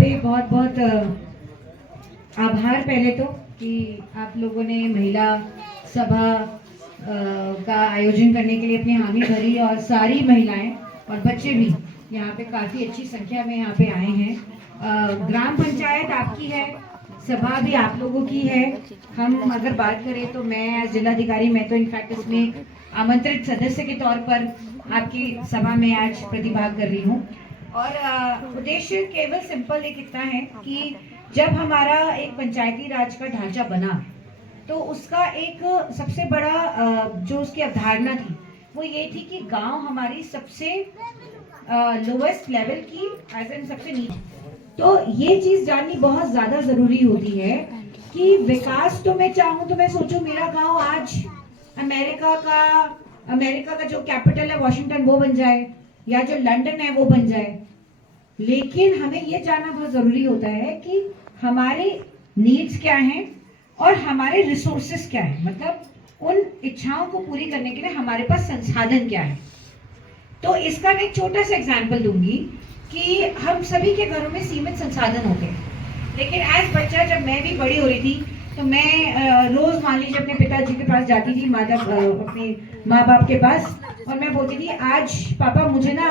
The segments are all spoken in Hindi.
पे बहुत बहुत आभार पहले तो कि आप लोगों ने महिला सभा का आयोजन करने के लिए अपनी हामी भरी और सारी महिलाएं और बच्चे भी यहाँ पे काफ़ी अच्छी संख्या में यहाँ पे आए हैं। ग्राम पंचायत आपकी है, सभा भी आप लोगों की है। हम अगर बात करें तो मैं एज जिलाधिकारी, मैं तो इनफैक्ट इसमें आमंत्रित सदस्य के तौर पर आपकी सभा में आज प्रतिभाग कर रही हूँ। और उद्देश्य केवल सिंपल एक इतना है कि जब हमारा एक पंचायती राज का ढांचा बना तो उसका एक सबसे बड़ा जो उसकी अवधारणा थी वो ये थी कि गांव हमारी सबसे लोवेस्ट लेवल की एज एन सबसे नीचे। तो ये चीज जाननी बहुत ज्यादा जरूरी होती है कि विकास तो मैं चाहूँ तो मैं सोचूं मेरा गांव आज अमेरिका का जो कैपिटल है वॉशिंगटन वो बन जाए या जो लंदन है वो बन जाए, लेकिन हमें ये जानना बहुत जरूरी होता है कि हमारे नीड्स क्या हैं और हमारे रिसोर्सेस क्या है, मतलब उन इच्छाओं को पूरी करने के लिए हमारे पास संसाधन क्या है। तो इसका मैं एक छोटा सा एग्जांपल दूंगी कि हम सभी के घरों में सीमित संसाधन होते हैं, लेकिन एज बच्चा जब मैं भी बड़ी हो रही थी तो मैं रोज मान लीजिए अपने पिताजी के पास जाती थी, अपने माँ बाप के पास, और मैं बोलती थी आज पापा मुझे ना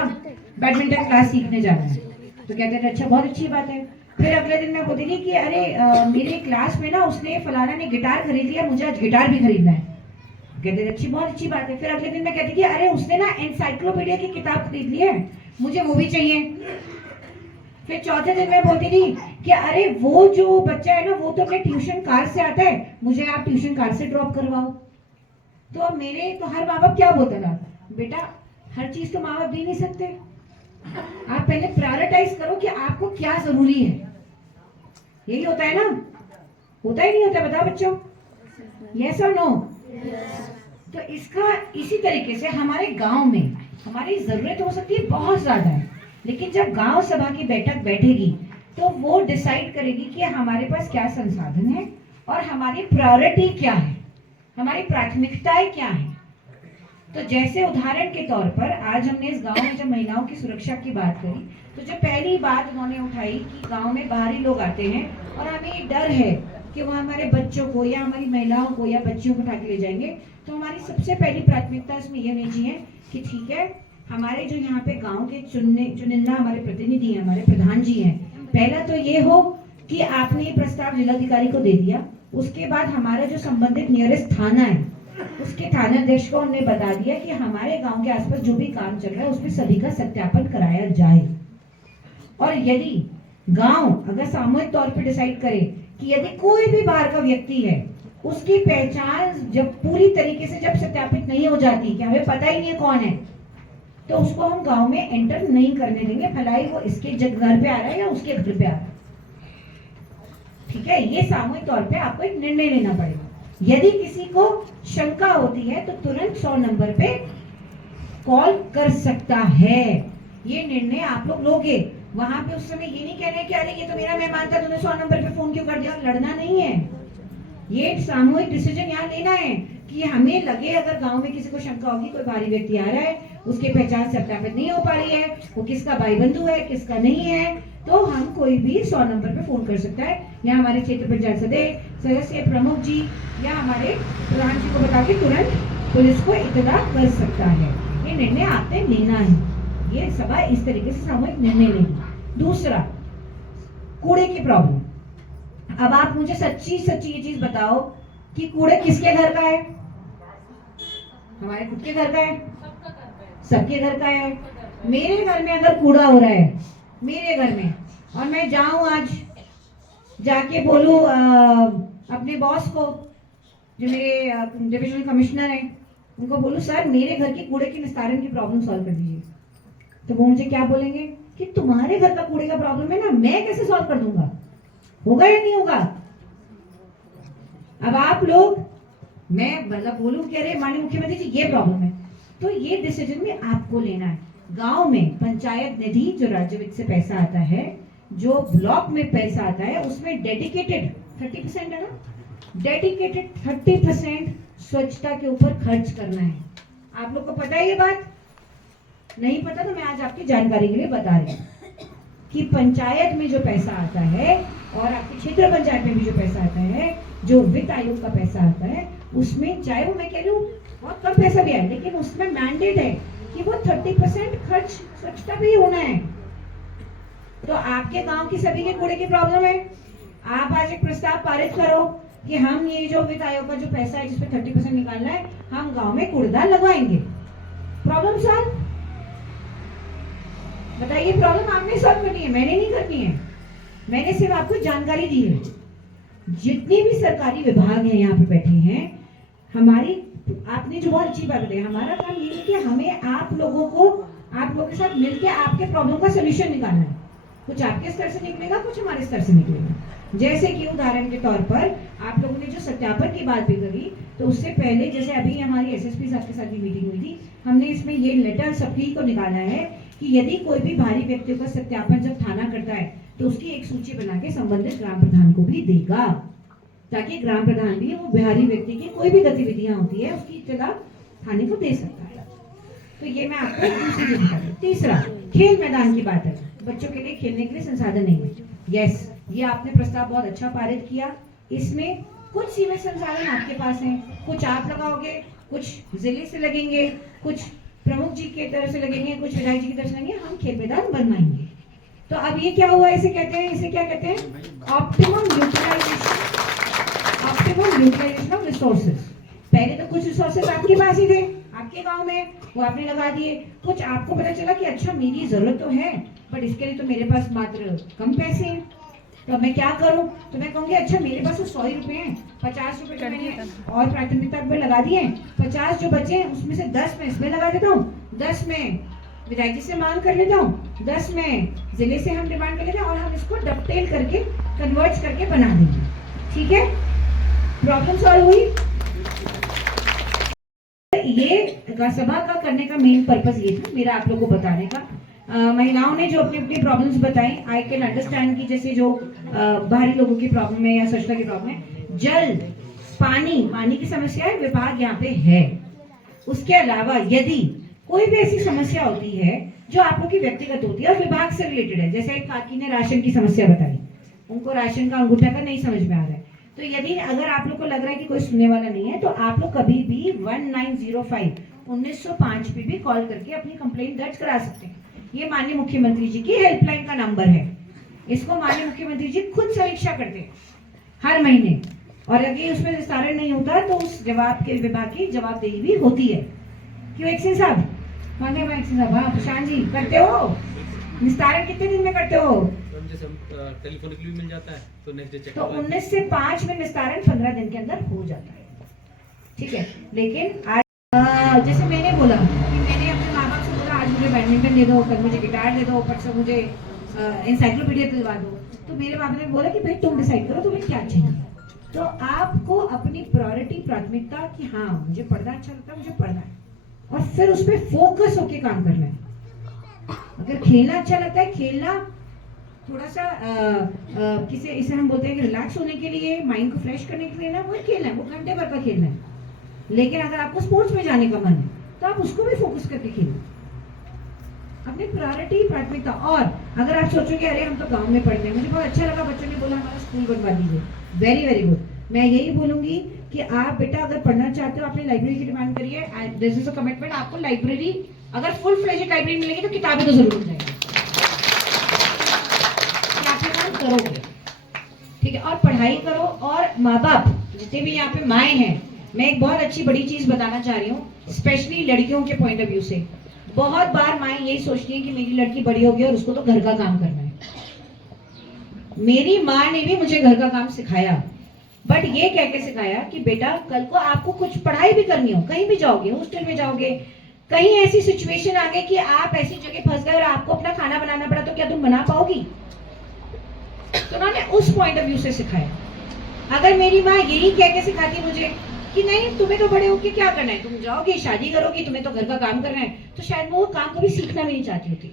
बैडमिंटन क्लास सीखने जाना है। तो कहते थे अच्छा बहुत अच्छी बात है। फिर अगले दिन मैं बोलती थी कि अरे मेरे क्लास में ना उसने फलाना ने गिटार खरीद लिया, मुझे आज गिटार भी खरीदना है। कहते थे अच्छी बहुत अच्छी बात है। फिर अगले दिन मैं कहती थी अरे उसने ना एनसाइक्लोपीडिया की किताब खरीद ली है, मुझे वो भी चाहिए। फिर चौथे दिन मैं बोलती थी कि अरे वो जो बच्चा है ना वो तो अपने ट्यूशन कार से आता है, मुझे आप ट्यूशन कार से ड्रॉप करवाओ। तो अब मेरे तो हर माँ बाप क्या बोलता था, बेटा हर चीज तो माँ बाप दे नहीं सकते, आप पहले प्रायोरिटाइज करो कि आपको क्या जरूरी है। यही होता है ना, होता ही नहीं होता, बताओ बच्चों, यस और नो। तो इसका इसी तरीके से हमारे गांव में हमारी जरूरत हो सकती है बहुत ज्यादा है, लेकिन जब गांव सभा की बैठक बैठेगी तो वो डिसाइड करेगी कि हमारे पास क्या संसाधन है और हमारी प्रायोरिटी क्या है, हमारी प्राथमिकताएं क्या है। तो जैसे उदाहरण के तौर पर आज हमने इस गांव में जब महिलाओं की सुरक्षा की बात करी तो जो पहली बात उन्होंने उठाई कि गांव में बाहरी लोग आते हैं और हमें डर है कि वो हमारे बच्चों को या हमारी महिलाओं को या बच्चियों को उठा के ले जाएंगे। तो हमारी सबसे पहली प्राथमिकता इसमें यह होनी चाहिए कि ठीक है, हमारे जो यहाँ पे गाँव के चुनिंदा हमारे प्रतिनिधि हैं, हमारे प्रधान जी हैं, पहला तो ये हो कि आपने ये प्रस्ताव जिलाधिकारी को दे दिया। उसके बाद हमारा जो संबंधित नियरेस्ट थाना है उसके थानाध्यक्ष को हमने बता दिया कि हमारे गांव के आसपास जो भी काम चल रहा है उसमें सभी का सत्यापन कराया जाए। और यदि गांव अगर सामूहिक तौर पर डिसाइड करे कि यदि कोई भी बाहर का व्यक्ति है उसकी पहचान जब पूरी तरीके से जब सत्यापित नहीं हो जाती कि हमें पता ही नहीं है कौन है, तो उसको हम गांव में एंटर नहीं करने देंगे, भलाई वो इसके घर पे आ रहा है या उसके घर पे आ रहा है। ठीक है, ये सामूहिक तौर पे आपको एक निर्णय लेना पड़ेगा। यदि किसी को शंका होती है तो तुरंत 100 नंबर पे कॉल कर सकता है। ये निर्णय आप लोग लोगे, वहां पे उस समय ये नहीं कहना है कि अरे ये तो मेरा मेहमान था, तूने 100 नंबर पे फोन क्यों कर दिया। लड़ना नहीं है, ये सामूहिक डिसीजन यहाँ लेना है कि हमें लगे अगर गांव में किसी को शंका होगी कोई बाहरी व्यक्ति आ रहा है, उसके पहचान सत्यापित नहीं हो पा रही है, वो किसका भाई बंधु है किसका नहीं है, तो हम कोई भी 100 नंबर पे फोन कर सकता है, या हमारे क्षेत्र पंचायत सदस्य प्रमुख जी या हमारे प्रधान जी को बता के तुरंत पुलिस को इत्तला कर सकता है। ये निर्णय आपने लेना है, ये सभा इस तरीके से सामूहिक निर्णय लेगी। दूसरा, कूड़े की प्रॉब्लम। अब आप मुझे सच्ची ये चीज बताओ कि कूड़े किसके घर का है? हमारे खुद के घर का है, सबके घर का है। मेरे घर में अगर कूड़ा हो रहा है मेरे घर में और मैं जाऊं आज जाके बोलूं अपने बॉस को जो मेरे डिविजनल कमिश्नर हैं उनको बोलूं सर मेरे घर की कूड़े के निस्तारण की प्रॉब्लम सॉल्व कर दीजिए, तो वो मुझे क्या बोलेंगे कि तुम्हारे घर का कूड़े का प्रॉब्लम है ना, मैं कैसे सॉल्व कर दूंगा, होगा या नहीं होगा। अब आप लोग, मैं मतलब बोलूं कि अरे माननीय मुख्यमंत्री जी ये प्रॉब्लम है, तो ये डिसीजन में आपको लेना है। गांव में पंचायत निधि जो राज्य वित्त से पैसा आता है, जो ब्लॉक में पैसा आता है, उसमें डेडिकेटेड 30% है ना, डेडिकेटेड 30% स्वच्छता के ऊपर खर्च करना है। आप लोग को पता है ये बात? नहीं पता तो मैं आज आपकी जानकारी के लिए बता रही हूँ। कि पंचायत में जो पैसा आता है और आपके क्षेत्र पंचायत में भी जो पैसा आता है, जो वित्त आयोग का पैसा आता है, उसमें चाहे वो मैं कह रही हूँ बहुत कम पैसा भी है, लेकिन उसमें मैंडेट है कि वो 30% खर्च स्वच्छता पे ही होना है। तो आपके गांव की सभी के कूड़े की प्रॉब्लम है, आप आज एक प्रस्ताव पारित करो कि हम ये जो वित्त आयोग का जो पैसा है जिसपे 30% निकालना है, हम गांव में कूड़ेदान लगवाएंगे। Problem solve. बताइए, प्रॉब्लम आपने सॉल्व करनी है, मैंने नहीं करनी है। मैंने सिर्फ आपको जानकारी दी है। जितने भी सरकारी विभाग हैं यहाँ पे बैठे हैं, हमारी आपने जो बहुत अच्छी बात बताई, हमारा काम ये है कि हमें आप लोगों के साथ मिलकर आपके प्रॉब्लम का सोल्यूशन निकालना है। कुछ आपके स्तर से निकलेगा, कुछ हमारे स्तर से निकलेगा। जैसे कि उदाहरण के तौर पर आप लोगों ने जो सत्यापन की बात भी करी, तो उससे पहले जैसे अभी हमारी एसएसपी साहब के साथ भी मीटिंग हुई थी, हमने इसमें ये लेटर सभी को निकाला है कि यदि कोई भी भारी व्यक्तियों का सत्यापन जब थाना करता है तो उसकी एक सूची बना के संबंधित ग्राम प्रधान को भी देगा, ताकि ग्राम प्रधान भी वो बिहारी व्यक्ति की कोई भी गतिविधियां होती है उसकी इत्तला थाने को दे सकता है। तो ये मैं आपको दूसरी चीज बता दूं। तीसरा, खेल मैदान की बात है। बच्चों के लिए खेलने के लिए संसाधन नहीं है। यस, ये आपने प्रस्ताव बहुत अच्छा पारित किया। इसमें कुछ सीमित संसाधन आपके पास हैं, कुछ आप लगाओगे, कुछ जिले से लगेंगे, कुछ प्रमुख जी की तरफ से लगेंगे, कुछ विधायक जी की तरफ से लगेंगे। हम खेल मैदान बनवाएंगे। तो अब ये क्या हुआ, इसे कहते हैं, इसे क्या कहते हैं, ऑप्टिमम यूटिलाइजेशन ऑफ रिसोर्सेज। पहले तो कुछ रिसोर्सेज आपके पास ही थे, आपके गांव में, वो आपने लगा दिए। कुछ आपको पता चला कि अच्छा मेरी जरूरत तो है, बट इसके लिए तो मेरे पास मात्र कम पैसे हैं, तो मैं क्या करूं? तो मैं कहूंगी अच्छा मेरे पास तो 100 ही रुपए हैं, 50 रुपए तो मैंने और प्राथमिकता में लगा दिए, 50 जो बचे हैं उसमें से 10 मैं इसमें लगा देता हूँ, 10 में विधायक जी से मांग कर लेता हूँ, 10 में जिले से हम डिमांड कर लेते हैं, और हम इसको डबटेल करके कन्वर्ट करके बना देंगे। ठीक है, प्रॉब्लम सॉल्व हुई। ये सभा का करने का मेन पर्पस ये था मेरा आप लोगों को बताने का। महिलाओं ने जो अपनी अपनी प्रॉब्लम्स बताई, आई कैन अंडरस्टैंड कि जैसे जो बाहरी लोगों की प्रॉब्लम है या स्वच्छता की प्रॉब्लम है, जल, पानी की समस्या है, विभाग यहाँ पे है। उसके अलावा यदि कोई भी ऐसी समस्या होती है जो आप लोग की व्यक्तिगत होती है और विभाग से रिलेटेड है, जैसे एक काकी ने राशन की समस्या बताई, उनको राशन का अंगूठा का नहीं समझ में आ रहा है, तो यदि अगर आप लोग को लग रहा है कि कोई सुनने वाला नहीं है, तो आप लोग कभी भी 1905 पे भी कॉल करके अपनी कंप्लेंट दर्ज करा सकते हैं। ये माननीय मुख्यमंत्री जी की हेल्पलाइन का नंबर है। इसको माननीय मुख्यमंत्री जी खुद समीक्षा करते हैं हर महीने, और अगर उसमें विस्तारण नहीं होता तो उस जवाब के विभाग की जवाबदेही भी होती है। क्यों एक्सिन साहब, मांगे एक्सिन साहब, हाँ प्रशांत जी, करते हो निस्तारण? कितने दिन में करते हो? टेलीफोनिक भी मिल जाता है तो नेक्स्ट डे चेक। तो 19 से 5 में निस्तारण 15 दिन के अंदर हो जाता है। ठीक है, लेकिन आज जैसे मैंने बोला कि मैंने अपने माँ बाप से बोला आज मुझे बैडमिंटन दे दो, कल मुझे गिटार दे दो, ऊपर से मुझे इंसाइक्लोपीडिया दिलवा दो, तो मेरे बाप ने बोला कि भाई तुम डिसाइड करो तुम्हें क्या चाहिए। तो आपको अपनी प्राथमिकता कि हाँ मुझे पढ़ना अच्छा लगता है, मुझे पढ़ना है, और फिर उस पर फोकस होके काम करना है। अगर खेलना अच्छा लगता है, खेलना थोड़ा सा किसे इसे हम बोलते हैं कि रिलैक्स होने के लिए, माइंड को फ्रेश करने के लिए ना, वो खेलना है, वो घंटे भर का खेलना है। लेकिन अगर आपको स्पोर्ट्स में जाने का मन है तो आप उसको भी फोकस करके खेलो, अपनी प्राथमिकता। और अगर आप सोचोगे अरे हम तो गांव में पढ़ने, मुझे बहुत अच्छा लगा बच्चों ने बोला हमारा स्कूल बनवा दीजिए, वेरी वेरी गुड। मैं यही बोलूंगी कि आप बेटा अगर पढ़ना चाहते हो अपनी लाइब्रेरी की डिमांड करिए। This is a commitment. आपको लाइब्रेरी अगर फुल फ्लेजेड लाइब्रेरी मिलेगी तो किताबें तो जरूर मिल जाएगी, करोगे। ठीक है, और पढ़ाई करो। और माँ बाप जितने भी यहाँ पे माएँ हैं, मैं एक बहुत अच्छी बड़ी चीज बताना चाह रही हूँ, स्पेशली लड़कियों के पॉइंट ऑफ व्यू से। बहुत बार माएँ यही सोचती हैं कि मेरी लड़की बड़ी होगी और उसको तो घर का काम करना है। मेरी माँ ने भी मुझे घर का काम सिखाया, बट ये कह के सिखाया कि बेटा कल को आपको कुछ पढ़ाई भी करनी हो, कहीं भी जाओगे, हॉस्टल में जाओगे, कहीं ऐसी सिचुएशन आ गई कि आप ऐसी जगह फंस गए और आपको अपना खाना बनाना पड़ा, तो क्या तुम बना पाओगी? तो उन्होंने उस पॉइंट ऑफ व्यू से सिखाया। अगर मेरी माँ यही कह के सिखाती मुझे कि नहीं तुम्हें तो बड़े होके क्या करना है, तुम जाओगे शादी करोगी, तुम्हें तो घर का काम करना है, तो शायद मैं वो काम कभी सीखना भी नहीं चाहती होती,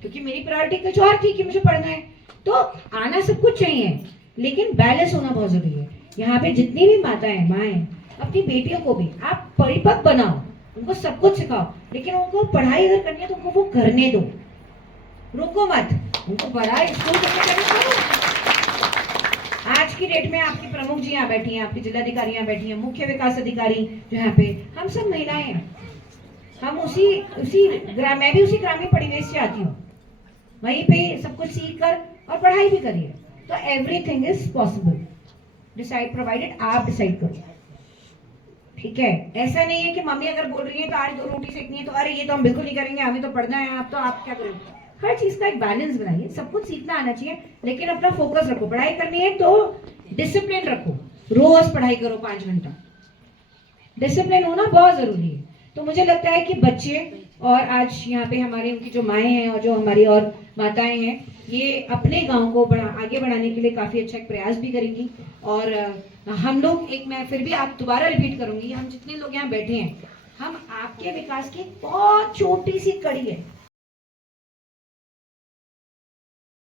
क्योंकि मेरी प्रायोरिटी कुछ और थी कि मुझे पढ़ना है। तो आना सब कुछ चाहिए, लेकिन बैलेंस होना बहुत जरूरी है। यहाँ पे जितनी भी माताएं माएँ, अपनी बेटियों को भी आप परिपक्व बनाओ, उनको सब कुछ सिखाओ, लेकिन उनको पढ़ाई अगर करनी है तो उनको वो करने दो, रोको मत। उनको बड़ा स्कूल आज की डेट में आपकी प्रमुख जी यहाँ बैठी हैं, आपकी जिलाधिकारी यहाँ बैठी हैं, मुख्य विकास अधिकारी जो यहाँ पे, हम सब महिलाएं हैं। हम मैं भी उसी ग्रामीण परिवेश से आती हूँ, वहीं पे सब कुछ सीख कर और पढ़ाई भी करी है। तो everything is possible, decide provided आप डिसाइड करो, ठीक है। ऐसा नहीं है कि मम्मी अगर बोल रही है तो आज 2 रोटी सेकनी है तो अरे ये तो हम बिल्कुल नहीं करेंगे, हमें तो पढ़ना है, आप तो आप क्या करोगे। हर चीज का एक बैलेंस बनाइए, सब कुछ सीखना आना चाहिए, लेकिन अपना फोकस रखो। पढ़ाई करनी है तो डिसिप्लिन रखो, रोज पढ़ाई करो 5 घंटा, डिसिप्लिन होना बहुत जरूरी है। तो मुझे लगता है कि बच्चे और आज यहाँ पे हमारे उनकी जो माएँ हैं और जो हमारी और माताएं हैं, ये अपने गांव को आगे बढ़ाने के लिए काफी अच्छा एक प्रयास भी करेंगी। और हम लोग मैं फिर भी आप दोबारा रिपीट करूंगी, हम जितने लोग यहाँ बैठे हैं, हम आपके विकास की बहुत छोटी सी कड़ी है।